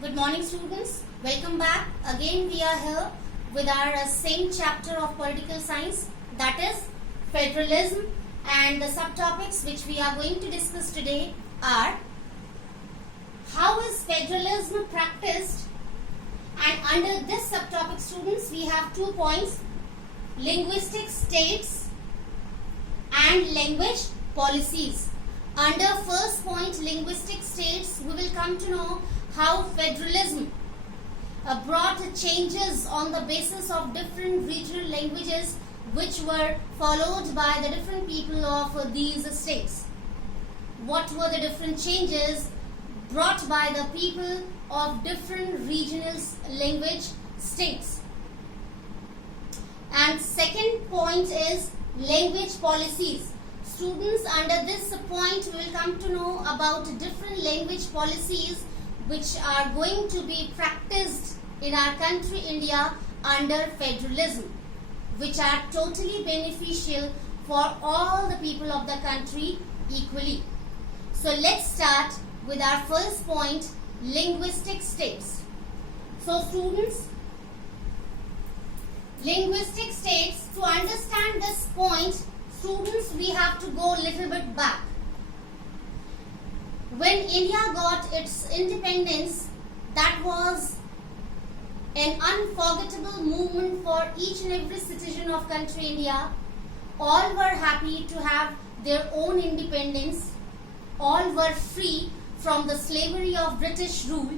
Good morning, students. Welcome back. Again, we are here with our same chapter of political science, that is federalism, and the subtopics which we are going to discuss today are how is federalism practiced, and under this subtopic, students, we have 2 points: linguistic states and language policies. Under first point, linguistic states, we will come to know how federalism brought changes on the basis of different regional languages which were followed by the different people of these states. What were the different changes brought by the people of different regional language states? And second point is language policies. Students, under this point we will come to know about different language policies which are going to be practiced in our country India under federalism, which are totally beneficial for all the people of the country equally. So let's start with our first point, linguistic states. So students, linguistic states, to understand this point, students, we have to go a little bit back. When India got its independence, that was an unforgettable moment for each and every citizen of country India. All were happy to have their own independence. All were free from the slavery of British rule.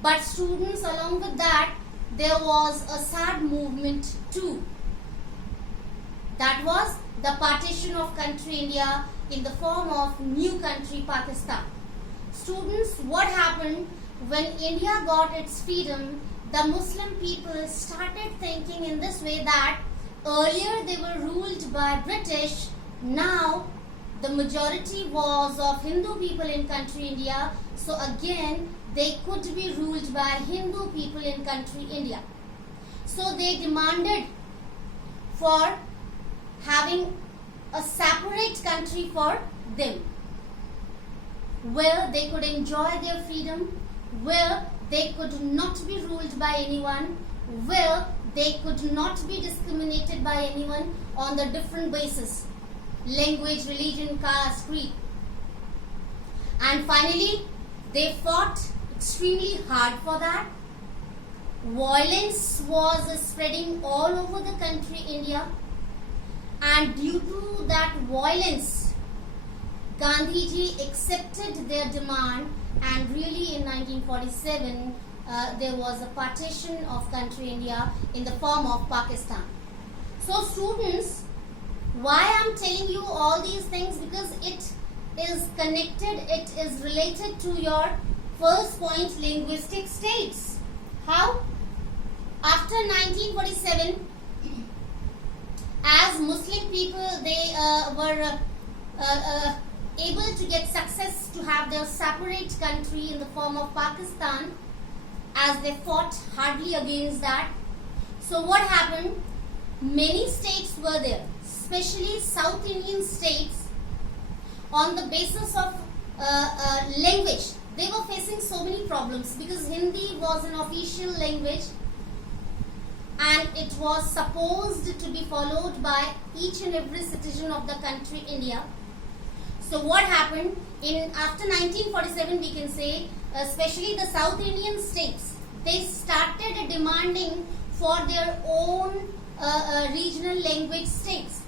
But students, along with that, there was a sad movement too. That was the partition of country India in the form of new country Pakistan. Students, what happened when India got its freedom? The Muslim people started thinking in this way that earlier they were ruled by British, now the majority was of Hindu people in country India, so again they could be ruled by Hindu people in country India. So they demanded for having a separate country for them, where they could enjoy their freedom, where they could not be ruled by anyone, where they could not be discriminated by anyone on the different basis: language, religion, caste, creed. And finally, they fought extremely hard for that. Violence was spreading all over the country India, and due to that violence, Gandhiji accepted their demand, and really in 1947 there was a partition of country India in the form of Pakistan. So students, why I am telling you all these things? Because it is connected, it is related to your first point, linguistic states. How? After 1947, as Muslim people, they were able to get success to have their separate country in the form of Pakistan, as they fought hardly against that. So what happened? Many states were there, especially South Indian states, on the basis of language. They were facing so many problems because Hindi was an official language and it was supposed to be followed by each and every citizen of the country India. So what happened after 1947, we can say, especially the South Indian states, they started demanding for their own regional language states.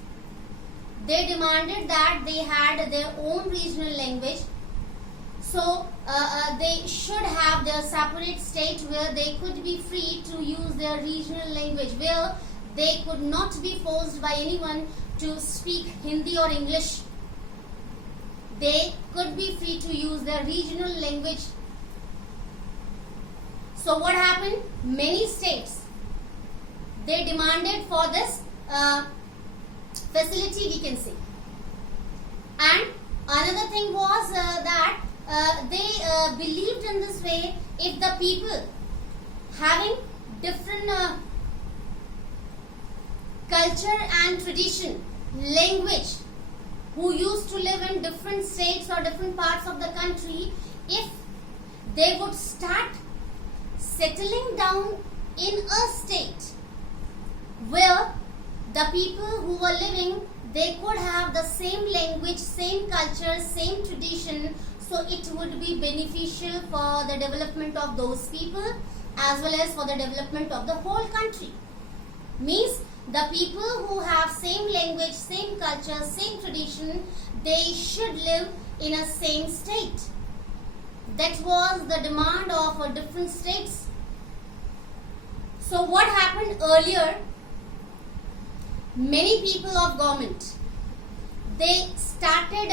They demanded that they had their own regional language. So they should have their separate state where they could be free to use their regional language, where they could not be forced by anyone to speak Hindi or English. They could be free to use their regional language. So what happened? Many states, they demanded for this facility, we can say. And another thing was that they believed in this way, if the people having different culture and tradition, language, who used to live in different states or different parts of the country, if they would start settling down in a state where the people who were living, they could have the same language, same culture, same tradition, so it would be beneficial for the development of those people as well as for the development of the whole country. Means the people who have same language, same culture, same tradition, they should live in a same state. That was the demand of different states. So what happened earlier, many people of government, they started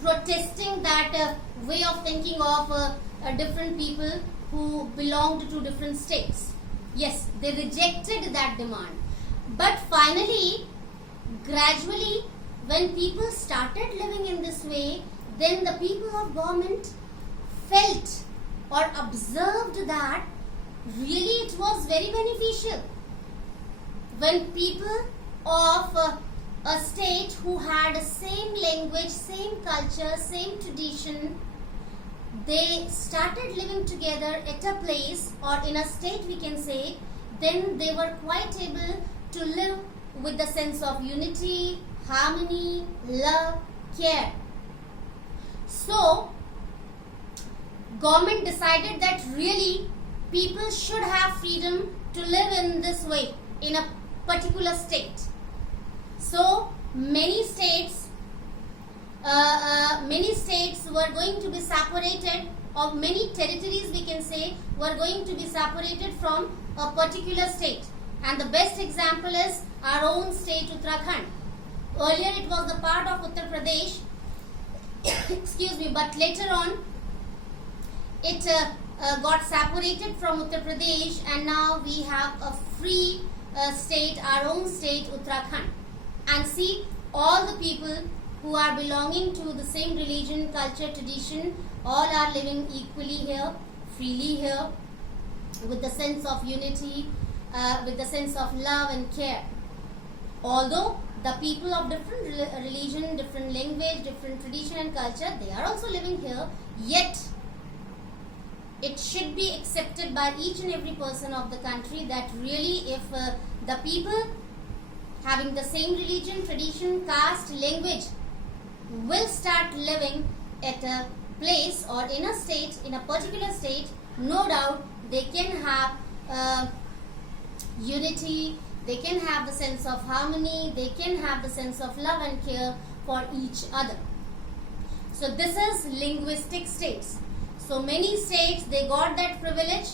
protesting that way of thinking of different people who belonged to different states. Yes, they rejected that demand. But finally, gradually, when people started living in this way, then the people of government felt or observed that really it was very beneficial. When people of a state who had same language, same culture, same tradition, they started living together at a place or in a state, we can say, then they were quite able to live with the sense of unity, harmony, love, care. So, government decided that really people should have freedom to live in this way in a particular state. So, many states were going to be separated, or many territories we can say were going to be separated from a particular state. And the best example is our own state Uttarakhand. Earlier it was the part of Uttar Pradesh, excuse me, but later on it got separated from Uttar Pradesh, and now we have a free state, our own state Uttarakhand. And see, all the people who are belonging to the same religion, culture, tradition, all are living equally here, freely here, with the sense of unity, with the sense of love and care. Although the people of different religion, different language, different tradition and culture, they are also living here, yet it should be accepted by each and every person of the country that really if the people having the same religion, tradition, caste, language will start living at a place or in a state, in a particular state, no doubt they can have unity, they can have the sense of harmony, they can have the sense of love and care for each other. So this is linguistic states. So many states, they got that privilege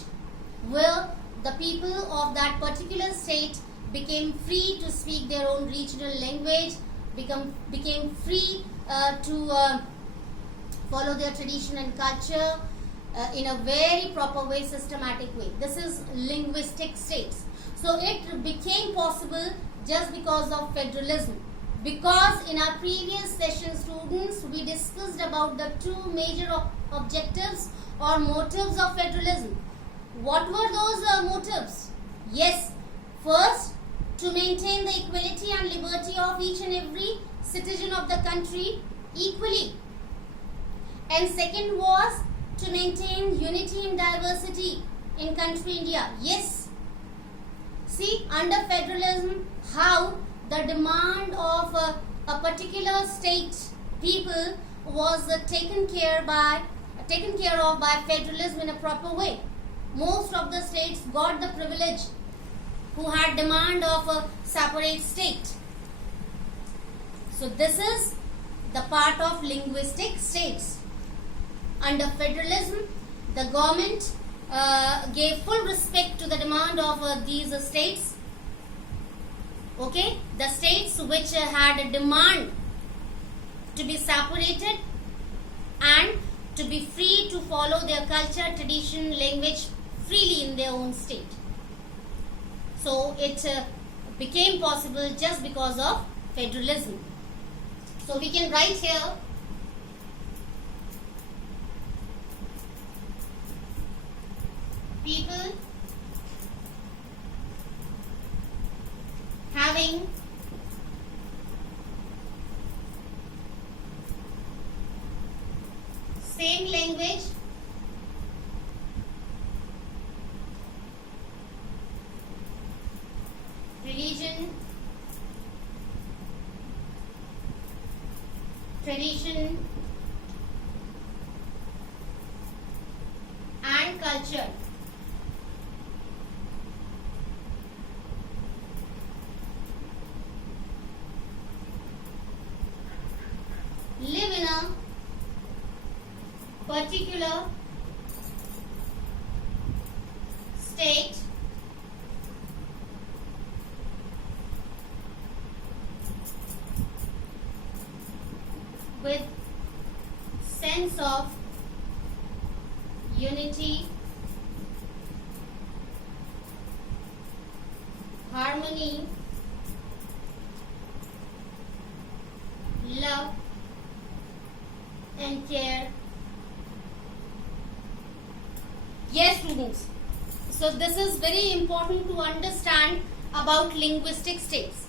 where the people of that particular state became free to speak their own regional language, became free to follow their tradition and culture in a very proper way, systematic way. This is linguistic states. So it became possible just because of federalism. Because in our previous session, students, we discussed about the two major objectives or motives of federalism. What were those motives? Yes, first, to maintain the equality and liberty of each and every citizen of the country equally. And second was to maintain unity in diversity in country India. Yes. See, under federalism, how the demand of a particular state people was taken care of by federalism in a proper way. Most of the states got the privilege who had demand of a separate state. So this is the part of linguistic states. Under federalism, the government gave full respect to the demand of these states. Okay, the states which had a demand to be separated and to be free to follow their culture, tradition, language freely in their own state. So it became possible just because of federalism. So we can write here people having same language, tradition and culture. Live in a particular state with sense of unity, harmony, love and care. Yes, students. So this is very important to understand about linguistic states.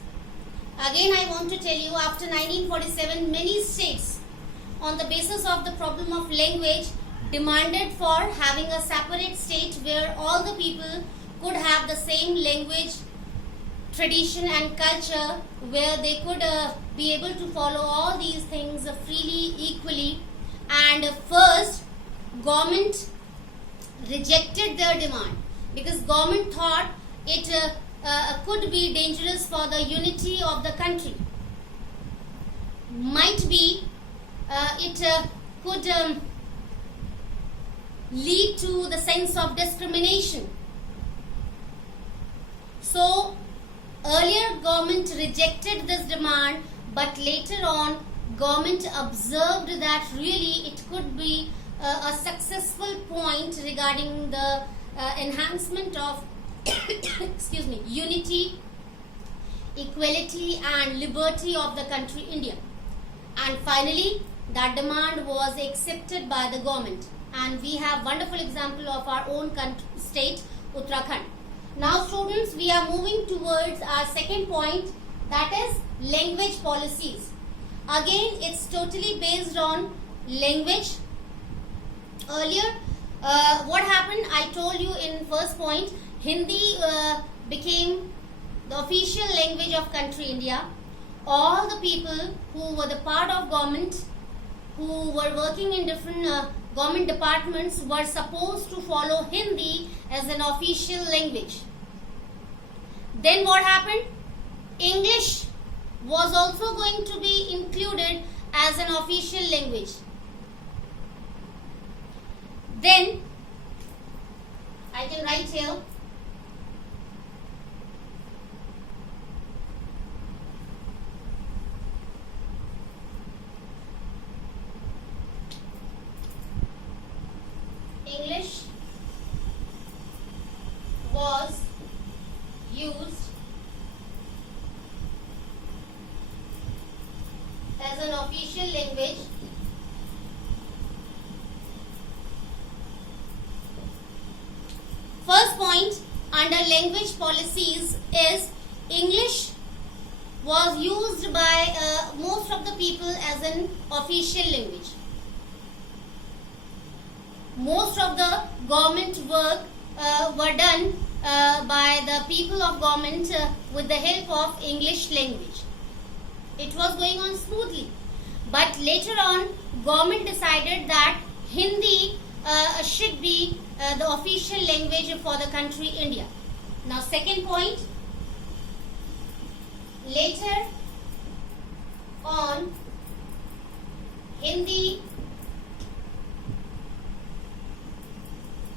Again, I want to tell you, after 1947, many states, on the basis of the problem of language, demanded for having a separate state where all the people could have the same language, tradition and culture, where they could be able to follow all these things freely, equally. And first, government rejected their demand because government thought it could be dangerous for the unity of the country. Might be it could lead to the sense of discrimination. So earlier government rejected this demand, but later on government observed that really it could be a successful point regarding the enhancement of excuse me, unity, equality and liberty of the country India. And finally that demand was accepted by the government, and we have wonderful example of our own state, Uttarakhand. Now students, we are moving towards our second point, that is language policies. Again, it's totally based on language. Earlier, what happened, I told you in first point, Hindi became the official language of country India. All the people who were the part of government, who were working in different government departments, were supposed to follow Hindi as an official language. Then what happened? English was also going to be included as an official language. Then I can write here, English was used as an official language First point under language policies is English was used by most of the people as an official language. Most of the government work were done by the people of government with the help of English language. It was going on smoothly. But later on, government decided that Hindi should be the official language for the country India. Now second point, later on Hindi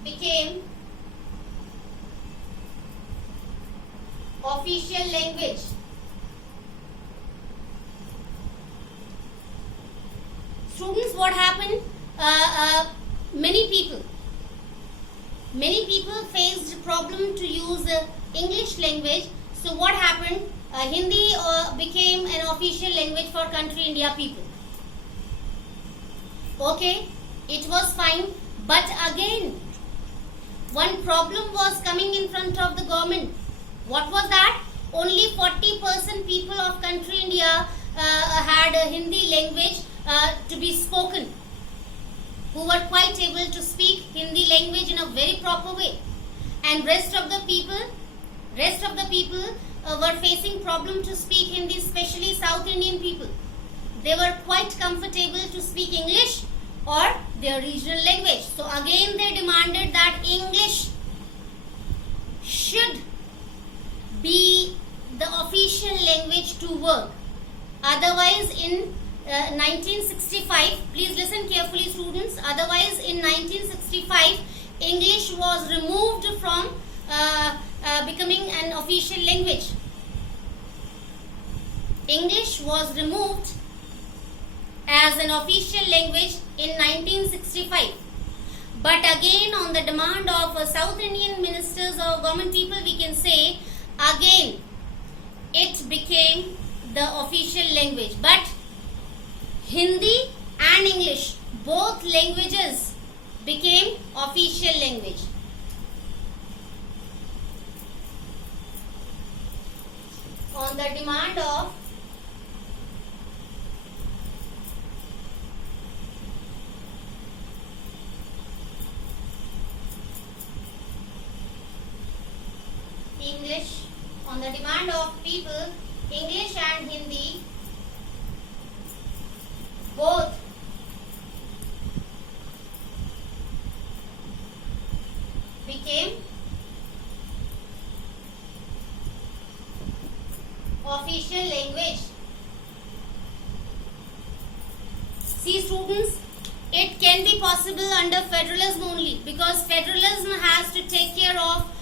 became official language. Students, what happened? Many people faced problem to use English language. So what happened? Hindi became an official language for country India people. Okay, it was fine. But again, one problem was coming in front of the government. What was that? Only 40% people of country India had a Hindi language to be spoken, who were quite able to speak Hindi language in a very proper way, and rest of the people were facing problem to speak Hindi, especially South Indian people. they were quite comfortable to speak English or their regional language. So again they demanded that English should be the official language to work. Otherwise in 1965, please listen carefully students, otherwise in 1965 English was removed from becoming an official language. English was removed as an official language in 1965. But again, on the demand of South Indian ministers or government people, we can say again it became the official language. But Hindi and English, both languages became official language. On the demand of English, on the demand of people, English and Hindi both became official language. See students, it can be possible under federalism only, because federalism has to take care of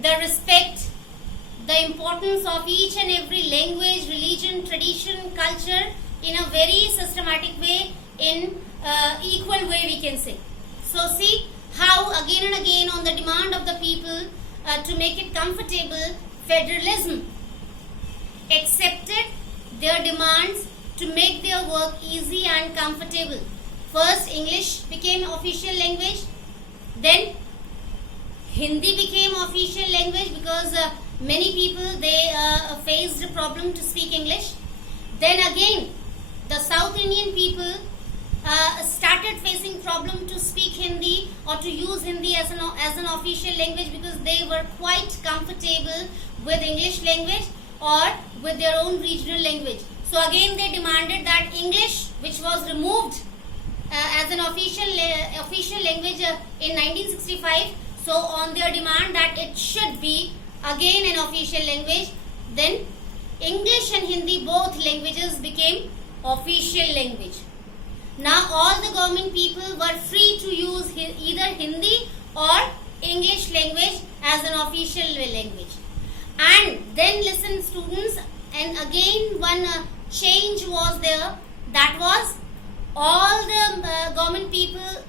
the respect, the importance of each and every language, religion, tradition, culture in a very systematic way, in equal way we can say. So see how again and again on the demand of the people to make it comfortable, federalism accepted their demands to make their work easy and comfortable. First English became official language, then Hindi became official language because many people they faced a problem to speak English. Then again the South Indian people started facing problem to speak Hindi or to use Hindi as an official language, because they were quite comfortable with English language or with their own regional language. So again they demanded that English, which was removed as an official language in 1965, so on their demand that it should be again an official language, then English and Hindi, both languages became official language. Now all the government people were free to use either Hindi or English language as an official language. And then listen students, and again one change was there, that was all the government people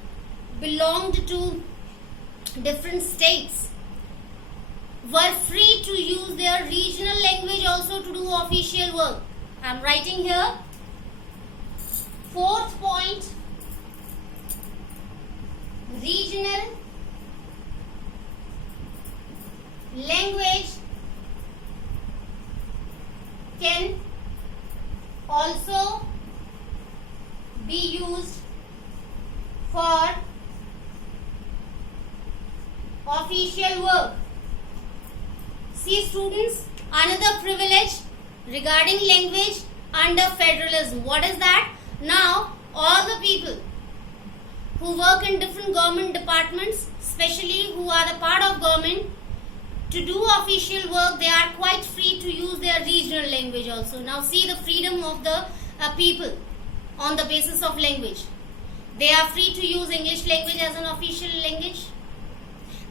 belonged to different states were free to use their regional language also to do official work. I am writing here. Fourth point, regional language can also be used for official work. See students, another privilege regarding language under federalism. What is that? Now all the people who work in different government departments, especially who are the part of government, to do official work, they are quite free to use their regional language also. Now see the freedom of the people on the basis of language. They are free to use English language as an official language.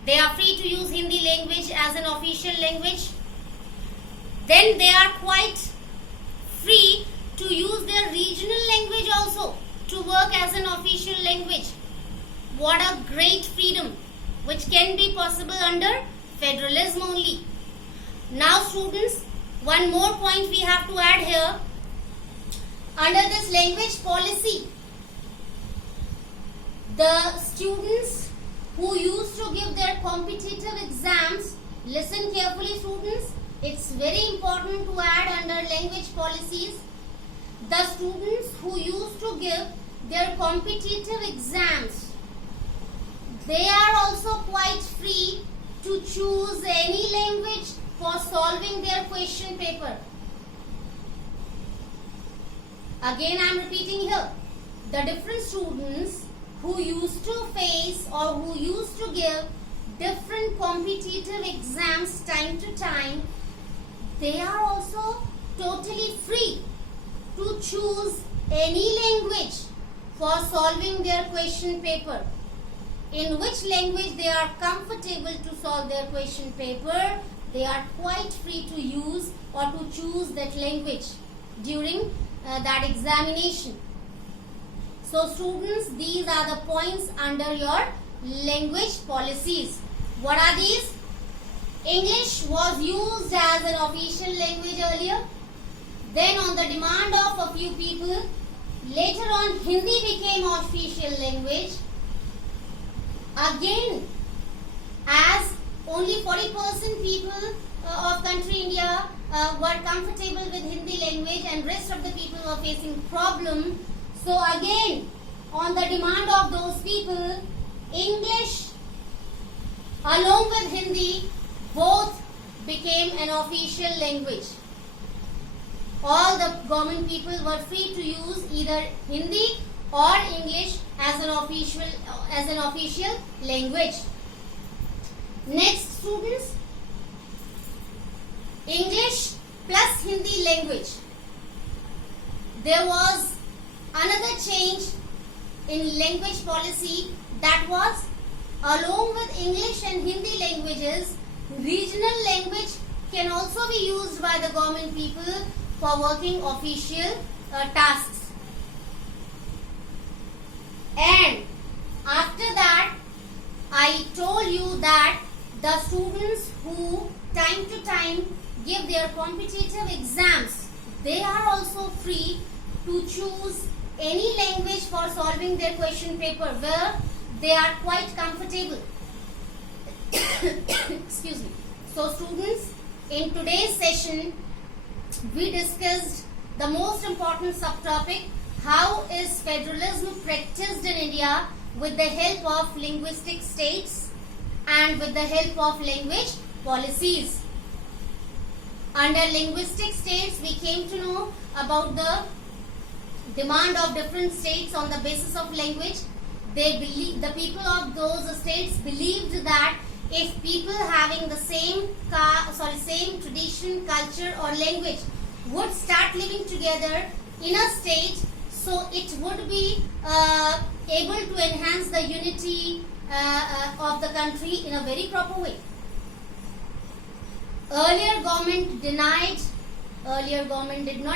They are free to use Hindi language as an official language. Then they are quite free to use their regional language also to work as an official language. What a great freedom which can be possible under federalism only. Now students, one more point we have to add here. Under this language policy, the students who used to give their competitive exams, listen carefully students, it's very important to add under language policies, the students who used to give their competitive exams, they are also quite free to choose any language for solving their question paper. Again I am repeating here. The different students who used to face or who used to give different competitive exams time to time, they are also totally free to choose any language for solving their question paper. In which language they are comfortable to solve their question paper, they are quite free to use or to choose that language during that examination. So students, these are the points under your language policies. What are these? English was used as an official language earlier. Then on the demand of a few people, later on Hindi became official language. Again, as only 40% people of country India were comfortable with Hindi language and rest of the people were facing problem. So again, on the demand of those people, English along with Hindi both became an official language. All the government people were free to use either Hindi or English as an official language. Next, students, English plus Hindi language. There was another change in language policy, that was along with English and Hindi languages, regional language can also be used by the government people for working official tasks. And after that, I told you that the students who time to time give their competitive exams, they are also free to choose any language for solving their question paper where they are quite comfortable. Excuse me. So students, in today's session, we discussed the most important subtopic, how is federalism practiced in India with the help of linguistic states and with the help of language policies. Under linguistic states, we came to know about the demand of different states on the basis of language. The people of those states believed that if people having the same tradition, culture or language would start living together in a state, so it would be able to enhance the unity of the country in a very proper way. Earlier government did not